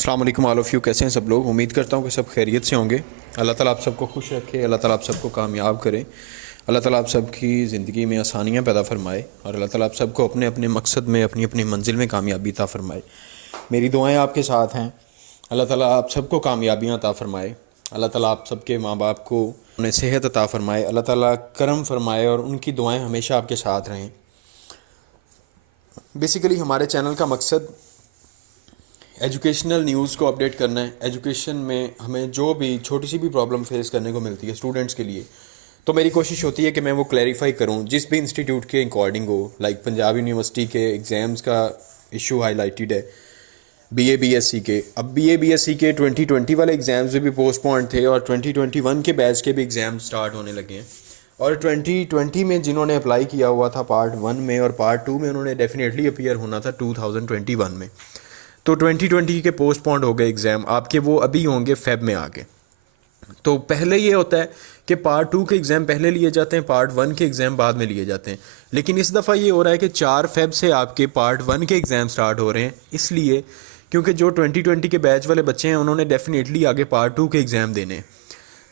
अस्सलाम वालेकुम all of you. कैसे हैं सब लोग? उम्मीद करता हूँ कि सब खैरियत से होंगे। अल्लाह ताला आप सबको खुश रखे, अल्लाह ताला आप सबको कामयाब करे, अल्लाह ताला आप सबकी ज़िंदगी में आसानियाँ पैदा फरमाए और अल्लाह ताला आप सबको अपने अपने मकसद में अपनी अपनी मंजिल में कामयाबी अता फरमाए। मेरी दुआएं आपके साथ हैं। अल्लाह ताला आप सबको कामयाबियाँ अता फरमाए। अल्लाह ताला आप सबके माँ बाप को उन्हें सेहत अता फरमाए। अल्लाह ताला करम फरमाए और उनकी दुआएँ हमेशा आपके साथ रहें। बेसिकली हमारे चैनल का मकसद एजुकेशनल न्यूज़ को अपडेट करना है। एजुकेशन में हमें जो भी छोटी सी भी प्रॉब्लम फेस करने को मिलती है स्टूडेंट्स के लिए, तो मेरी कोशिश होती है कि मैं वो क्लैरिफाई करूं जिस भी इंस्टीट्यूट के अकॉर्डिंग हो। लाइक पंजाब यूनिवर्सिटी के एग्ज़ाम्स का इशू हाईलाइटेड है, बीए बीएससी के। अब बीए बीएससी के 2020 वाले एग्ज़ाम्स भी पोस्टपोन थे और 2021 के बैच के भी एग्ज़ाम स्टार्ट होने लगे हैं। और 2020 में जिन्होंने अप्लाई किया हुआ था पार्ट 1 में और पार्ट 2 में, उन्होंने डेफिनेटली अपीयर होना था 2021 में। तो 2020 के पोस्टपोन्ड हो गए एग्ज़ाम आपके, वो अभी होंगे फेब में आके। तो पहले ये होता है कि पार्ट 2 के एग्ज़ाम पहले लिए जाते हैं, पार्ट 1 के एग्ज़ाम बाद में लिए जाते हैं। लेकिन इस दफ़ा ये हो रहा है कि 4 फेब से आपके पार्ट 1 के एग्ज़ाम स्टार्ट हो रहे हैं, इसलिए क्योंकि जो 2020 के बैच वाले बच्चे हैं उन्होंने डेफिनेटली आगे पार्ट 2 के एग्ज़ाम देने हैं।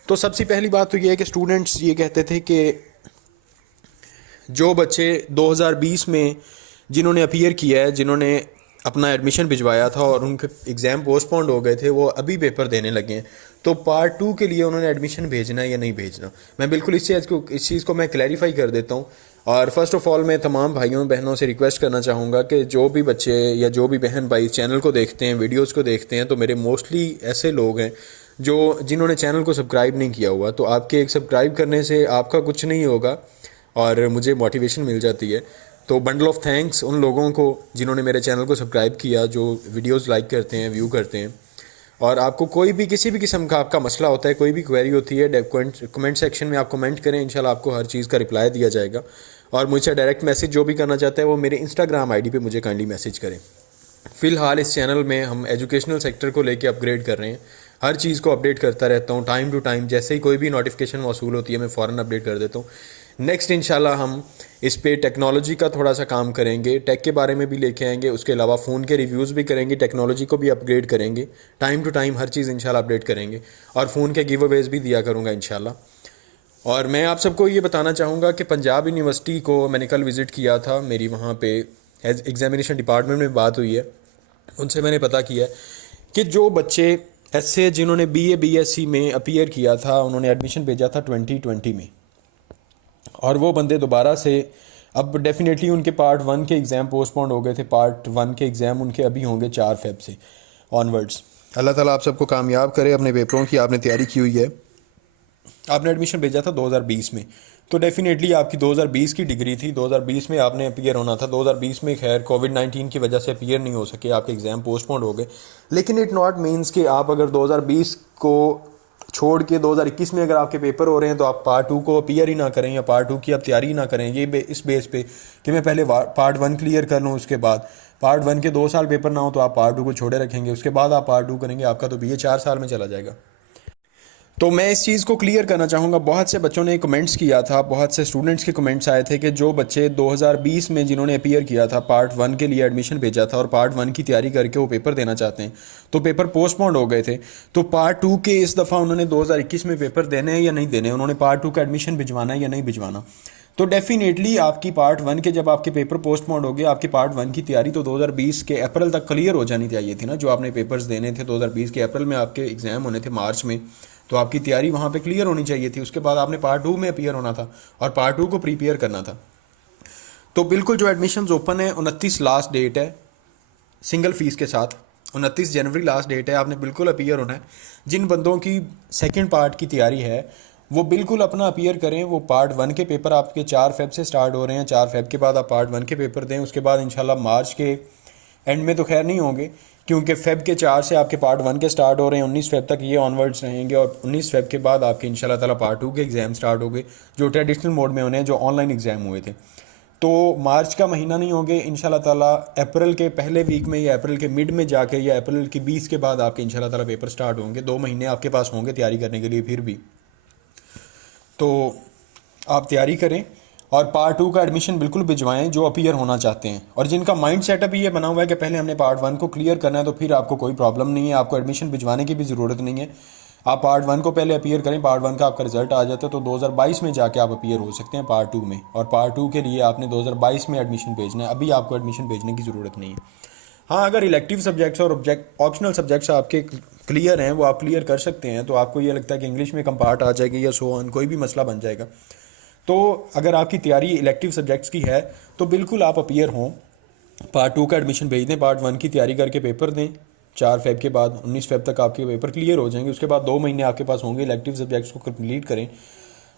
तो सबसे पहली बात तो ये है कि स्टूडेंट्स ये कहते थे कि जो बच्चे 2020 में जिन्होंने अपीयर किया है, जिन्होंने अपना एडमिशन भिजवाया था और उनके एग्ज़ाम पोस्टपोन्ड हो गए थे, वो अभी पेपर देने लगे हैं, तो पार्ट 2 के लिए उन्होंने एडमिशन भेजना है या नहीं भेजना। मैं बिल्कुल इस चीज़ को मैं क्लैरिफाई कर देता हूँ। और फर्स्ट ऑफ़ ऑल मैं तमाम भाइयों बहनों से रिक्वेस्ट करना चाहूँगा कि जो भी बच्चे या जो भी बहन भाई चैनल को देखते हैं, वीडियोज़ को देखते हैं, तो मेरे मोस्टली ऐसे लोग हैं जिन्होंने चैनल को सब्सक्राइब नहीं किया हुआ। तो आपके एक सब्सक्राइब करने से आपका कुछ नहीं होगा और मुझे मोटिवेशन मिल जाती है। तो बंडल ऑफ थैंक्स उन लोगों को जिन्होंने मेरे चैनल को सब्सक्राइब किया, जो वीडियोस लाइक करते हैं, व्यू करते हैं। और आपको कोई भी किसी भी किस्म का आपका मसला होता है, कोई भी क्वेरी होती है, कमेंट सेक्शन में आप कमेंट करें, इंशाल्लाह आपको हर चीज़ का रिप्लाई दिया जाएगा। और मुझसे डायरेक्ट मैसेज जो भी करना चाहता है वो मेरे इंस्टाग्राम आईडी पे मुझे काइंडली मैसेज करें। फ़िलहाल इस चैनल में हम एजुकेशनल सेक्टर को लेके अपग्रेड कर रहे हैं, हर चीज़ को अपडेट करता रहता हूँ टाइम टू टाइम। जैसे ही कोई भी नोटिफिकेशन मौसूल होती है मैं फ़ौरन अपडेट कर देता हूँ। नेक्स्ट इंशाल्लाह हम इस पे टेक्नोलॉजी का थोड़ा सा काम करेंगे, टेक के बारे में भी लेके आएंगे, उसके अलावा फ़ोन के रिव्यूज़ भी करेंगे, टेक्नोलॉजी को भी अपग्रेड करेंगे, टाइम टू टाइम हर चीज़ इंशाल्लाह अपडेट करेंगे। और फ़ोन के गिव अवेज भी दिया करूँगा इंशाल्लाह। और मैं आप सबको ये बताना चाहूँगा कि पंजाब यूनिवर्सिटी को मैंने कल विज़िट किया था, मेरी वहाँ पे एग्ज़ामिनेशन डिपार्टमेंट में बात हुई है, उनसे मैंने पता किया कि जो बच्चे ऐसे जिन्होंने बीए बीएससी में अपीयर किया था, उन्होंने एडमिशन भेजा था 2020 में, और वो बंदे दोबारा से अब डेफिनेटली उनके पार्ट 1 के एग्ज़ाम पोस्टपोन्ड हो गए थे। पार्ट 1 के एग्ज़ाम उनके अभी होंगे 4 फेब से ऑनवर्ड्स। अल्लाह ताला आप सबको कामयाब करे अपने पेपरों की। आपने तैयारी की हुई है, आपने एडमिशन भेजा था 2020 में, तो डेफिनेटली आपकी 2020 की डिग्री थी, 2020 में आपने अपीयर होना था। 2020 में खैर कोविड-19 की वजह से अपीयर नहीं हो सके, आपके एग्ज़ाम पोस्टपोन्ड हो गए। लेकिन इट नॉट मीन्स कि आप अगर 2020 को छोड़ के 2021 में अगर आपके पेपर हो रहे हैं तो आप पार्ट 2 को अपीयर ही ना करें या पार्ट 2 की आप तैयारी ही ना करें। ये इस बेस पे कि मैं पहले पार्ट 1 क्लियर कर लूँ, उसके बाद पार्ट 1 के 2 साल पेपर ना हो तो आप पार्ट 2 को छोड़े रखेंगे, उसके बाद आप पार्ट 2 करेंगे, आपका तो बीए 4 साल में चला जाएगा। तो मैं इस चीज़ को क्लियर करना चाहूँगा। बहुत से बच्चों ने कमेंट्स किया था, बहुत से स्टूडेंट्स के कमेंट्स आए थे कि जो बच्चे 2020 में जिन्होंने अपीयर किया था, पार्ट 1 के लिए एडमिशन भेजा था और पार्ट 1 की तैयारी करके वो पेपर देना चाहते हैं, तो पेपर पोस्टपोन्ड हो गए थे। तो पार्ट 2 के इस दफ़ा उन्होंने 2021 में पेपर देने हैं या नहीं देने, उन्होंने पार्ट 2 का एडमिशन भिजवाना है या नहीं भिजवाना। तो डेफिनेटली आपकी पार्ट 1 के जब आपके पेपर पोस्टपोन्ड हो गए, आपकी पार्ट 1 की तैयारी तो 2020 के अप्रैल तक क्लियर हो जानी चाहिए थी ना। जो आपने पेपर्स देने थे 2020 के अप्रैल में, आपके एग्ज़ाम होने थे मार्च में, तो आपकी तैयारी वहाँ पे क्लियर होनी चाहिए थी। उसके बाद आपने पार्ट 2 में अपीयर होना था और पार्ट 2 को प्रीपेयर करना था। तो बिल्कुल जो एडमिशन्स ओपन है, 29 लास्ट डेट है सिंगल फीस के साथ, 29 जनवरी लास्ट डेट है, आपने बिल्कुल अपीयर होना है। जिन बंदों की सेकेंड पार्ट की तैयारी है वो बिल्कुल अपना अपीयर करें। वो पार्ट 1 के पेपर आपके 4 फेब से स्टार्ट हो रहे हैं, 4 फेब के बाद आप पार्ट 1 के पेपर दें। उसके बाद इंशाल्लाह मार्च के एंड में तो खैर नहीं होंगे, क्योंकि फेब के 4 से आपके पार्ट 1 के स्टार्ट हो रहे हैं, 19 फेब तक ये ऑनवर्ड्स रहेंगे। और 19 फेब के बाद आपके इंशाल्लाह ताला पार्ट 2 के एग्ज़ाम स्टार्ट हो गए, जो ट्रेडिशनल मोड में होने हैं, जो ऑनलाइन एग्ज़ाम हुए थे। तो मार्च का महीना नहीं होंगे इंशाल्लाह ताला, अप्रैल के पहले वीक में या अप्रैल के मिड में जाके या अप्रैल की 20 के बाद आपके इंशाल्लाह ताला पेपर स्टार्ट होंगे। 2 महीने आपके पास होंगे तैयारी करने के लिए फिर भी। तो आप तैयारी करें और पार्ट 2 का एडमिशन बिल्कुल भिजवाएं जो अपीयर होना चाहते हैं, और जिनका माइंड सेटअप ये बना हुआ है कि पहले हमने पार्ट 1 को क्लियर करना है, तो फिर आपको कोई प्रॉब्लम नहीं है, आपको एडमिशन भिजवाने की भी ज़रूरत नहीं है। आप पार्ट 1 को पहले अपीयर करें, पार्ट 1 का आपका रिजल्ट आ जाता है तो 2022 में जाके आप अपीयर हो सकते हैं पार्ट 2 में, और पार्ट 2 के लिए आपने 2022 में एडमिशन भेजना है, अभी आपको एडमिशन भेजने की ज़रूरत नहीं है। हाँ, अगर इलेक्टिव सब्जेक्ट्स और ऑप्शनल सब्जेक्ट्स आपके क्लियर हैं, वो आप क्लियर कर सकते हैं, तो आपको ये लगता है कि इंग्लिश में कंपार्ट आ जाएगी या सो ऑन, कोई भी मसला बन जाएगा, तो अगर आपकी तैयारी इलेक्टिव सब्जेक्ट्स की है तो बिल्कुल आप अपीयर हों, पार्ट 2 का एडमिशन भेज दें, पार्ट 1 की तैयारी करके पेपर दें। 4 फेब के बाद 19 फेब तक आपके पेपर क्लियर हो जाएंगे, उसके बाद 2 महीने आपके पास होंगे, इलेक्टिव सब्जेक्ट्स को कंप्लीट करें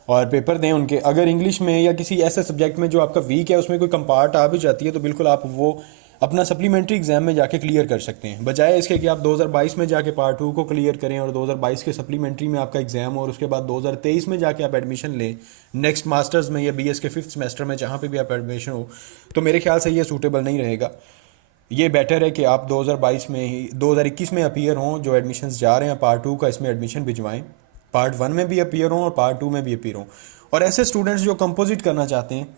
और पेपर दें उनके। अगर इंग्लिश में या किसी ऐसे सब्जेक्ट में जो आपका वीक है उसमें कोई कंपार्ट आ भी जाती है, तो बिल्कुल आप वो अपना सप्लीमेंट्री एग्जाम में जाके क्लियर कर सकते हैं, बजाय इसके कि आप 2022 में जाके पार्ट 2 को क्लियर करें और 2022 के सप्लीमेंट्री में आपका एग्जाम हो, और उसके बाद 2023 में जाके आप एडमिशन लें नेक्स्ट मास्टर्स में या बीएस के 5th सेमेस्टर में, जहाँ पे भी आप एडमिशन हो। तो मेरे ख्याल से ये सूटेबल नहीं रहेगा। ये बेटर है कि आप 2022 में ही 2021 में अपीयर हों, जो एडमिशन्स जा रहे हैं पार्ट 2 का इसमें एडमिशन भिजवाएं, पार्ट 1 में भी अपीयर हों और पार्ट 2 में भी अपीयर हों। और ऐसे स्टूडेंट्स जो कंपोजिट करना चाहते हैं,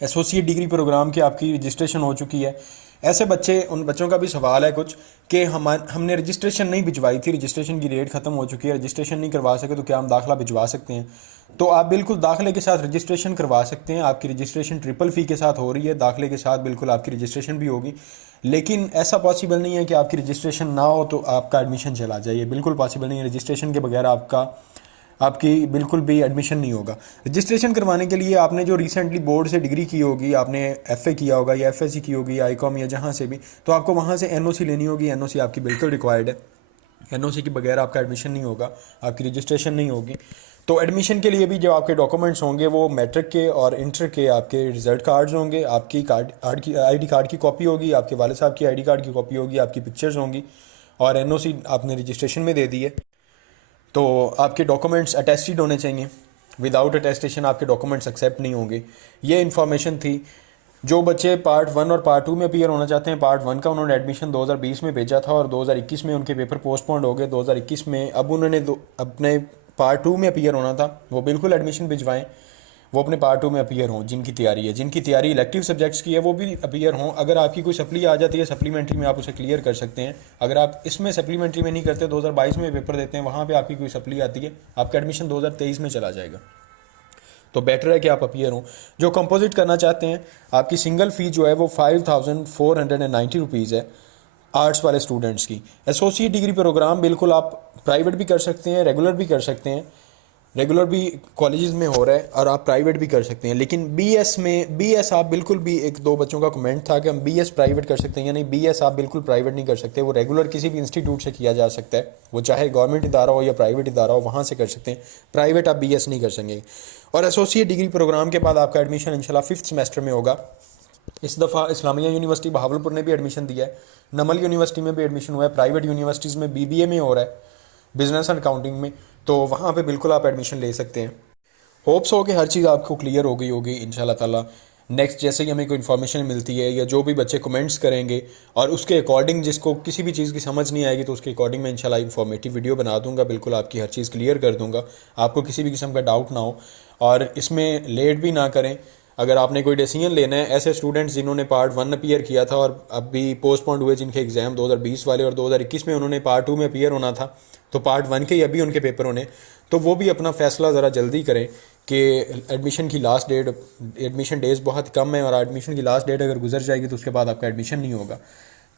एसोसिएट डिग्री प्रोग्राम की आपकी रजिस्ट्रेशन हो चुकी है, ऐसे बच्चे, उन बच्चों का भी सवाल है कुछ कि हमने रजिस्ट्रेशन नहीं भिजवाई थी, रजिस्ट्रेशन की डेट ख़त्म हो चुकी है, रजिस्ट्रेशन नहीं करवा सके, तो क्या हम दाखिला भिजवा सकते हैं? तो आप बिल्कुल दाखिले के साथ रजिस्ट्रेशन करवा सकते हैं, आपकी रजिस्ट्रेशन ट्रिपल फ़ी के साथ हो रही है, दाखिले के साथ बिल्कुल आपकी रजिस्ट्रेशन भी होगी। लेकिन ऐसा पॉसिबल नहीं है कि आपकी रजिस्ट्रेशन ना हो तो आपका एडमिशन चला जाए, ये बिल्कुल पॉसिबल नहीं है। रजिस्ट्रेशन के बगैर आपकी बिल्कुल भी एडमिशन नहीं होगा। रजिस्ट्रेशन करवाने के लिए आपने जो रिसेंटली बोर्ड से डिग्री की होगी, आपने एफए किया होगा या एफएससी की होगी, आईकॉम या जहाँ से भी, तो आपको वहाँ से एनओसी लेनी होगी। एनओसी आपकी बिल्कुल रिक्वायर्ड है, एनओसी के बगैर आपका एडमिशन नहीं होगा, आपकी रजिस्ट्रेशन नहीं होगी। तो एडमिशन के लिए भी जो आपके डॉक्यूमेंट्स होंगे वो मैट्रिक के और इंटर के आपके रिजल्ट कार्ड्स होंगे, आपकी आईडी कार्ड की कॉपी होगी, आपके वाले साहब की आईडी कार्ड की कॉपी होगी, आपकी पिक्चर्स होंगी, और एनओसी आपने रजिस्ट्रेशन में दे दी है। तो आपके डॉक्यूमेंट्स अटेस्टेड होने चाहिए, विदाउट अटेस्टेशन आपके डॉक्यूमेंट्स एक्सेप्ट नहीं होंगे। ये इन्फॉर्मेशन थी। जो बच्चे पार्ट 1 और पार्ट 2 में अपीयर होना चाहते हैं, पार्ट 1 का उन्होंने एडमिशन 2020 में भेजा था और 2021 में उनके पेपर पोस्टपोन्ड हो गए। 2021 में अब उन्होंने अपने पार्ट 2 में अपीयर होना था, वो बिल्कुल एडमिशन भिजवाएं, वो अपने पार्ट 2 में अपीयर हों। जिनकी तैयारी है, जिनकी तैयारी इलेक्टिव सब्जेक्ट्स की है, वो भी अपीयर हों। अगर आपकी कोई सप्ली आ जाती है सप्लीमेंट्री में, आप उसे क्लियर कर सकते हैं। अगर आप इसमें सप्लीमेंट्री में नहीं करते, 2022 में पेपर देते हैं, वहाँ पे आपकी कोई सप्ली आती है, आपका एडमिशन 2023 में चला जाएगा। तो बेटर है कि आप अपीयर हों। जो कंपोजिट करना चाहते हैं, आपकी सिंगल फ़ी जो है वो 5490 रुपीज़ है आर्ट्स वाले स्टूडेंट्स की। एसोसिएट डिग्री प्रोग्राम बिल्कुल आप प्राइवेट भी कर सकते हैं, रेगुलर भी कर सकते हैं, रेगुलर भी कॉलेजेस में हो रहा है और आप प्राइवेट भी कर सकते हैं। लेकिन बीएस आप बिल्कुल भी, 1-2 बच्चों का कमेंट था कि हम बीएस प्राइवेट कर सकते हैं, यानी बीएस आप बिल्कुल प्राइवेट नहीं कर सकते। वो रेगुलर किसी भी इंस्टीट्यूट से किया जा सकता है, वो चाहे गवर्नमेंट इदारा हो या प्राइवेट इदारा हो, वहाँ से कर सकते हैं। प्राइवेट आप बीएस नहीं कर सकेंगे। और एसोसिएट डिग्री प्रोग्राम के बाद आपका एडमिशन इंशाल्लाह 5th सेमेस्टर में होगा। इस दफ़ा इस्लामिया यूनिवर्सिटी बहावलपुर ने भी एडमिशन दिया है, नमल यूनिवर्सिटी में भी एडमिशन हुआ है, प्राइवेट यूनिवर्सिटीज़ में बीबीए में हो रहा है, बिजनेस एंड अकाउंटिंग में, तो वहाँ पे बिल्कुल आप एडमिशन ले सकते हैं। होप्स हो कि हर चीज़ आपको क्लियर हो गई होगी इंशाल्लाह ताला। नेक्स्ट जैसे ही हमें कोई इन्फॉर्मेशन मिलती है या जो भी बच्चे कमेंट्स करेंगे और उसके अकॉर्डिंग, जिसको किसी भी चीज़ की समझ नहीं आएगी तो उसके अकॉर्डिंग मैं इंशाल्लाह इन्फॉर्मेटिव वीडियो बना दूंगा, बिल्कुल आपकी हर चीज़ क्लियर कर दूंगा, आपको किसी भी किस्म का डाउट ना हो। और इसमें लेट भी ना करें। अगर आपने कोई डिसीजन लेना है, ऐसे स्टूडेंट्स जिन्होंने पार्ट 1 अपीयर किया था और अभी पोस्टपोन्ड हुए, जिनके एग्ज़ाम 2020 वाले और 2021 में उन्होंने पार्ट 2 में अपीयर होना था, तो पार्ट 1 के ही अभी उनके पेपर होने, तो वो भी अपना फ़ैसला ज़रा जल्दी करें कि एडमिशन की लास्ट डेट, एडमिशन डेज बहुत कम है और एडमिशन की लास्ट डेट अगर गुजर जाएगी तो उसके बाद आपका एडमिशन नहीं होगा।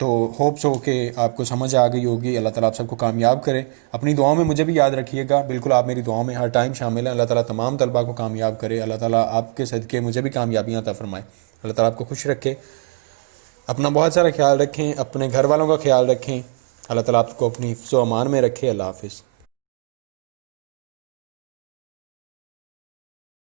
तो होप्स हो कि आपको समझ आ गई होगी। अल्लाह ताला आप सबको कामयाब करे। अपनी दुआओं में मुझे भी याद रखिएगा, बिल्कुल आप मेरी दुआओं में हर टाइम शामिल हैं। अल्लाह ताला तमाम तलबा को कामयाब करे। अल्लाह ताला आपके सदक़े मुझे भी कामयाबियाँ अता फरमाए। अल्लाह ताला आपको खुश रखे, अपना बहुत सारा ख्याल रखें, अपने घर वालों का ख्याल रखें। अल्लाह ताला आपको अपनी हिफ्ज़ व अमान में रखे। अल्लाह हाफ़िज़।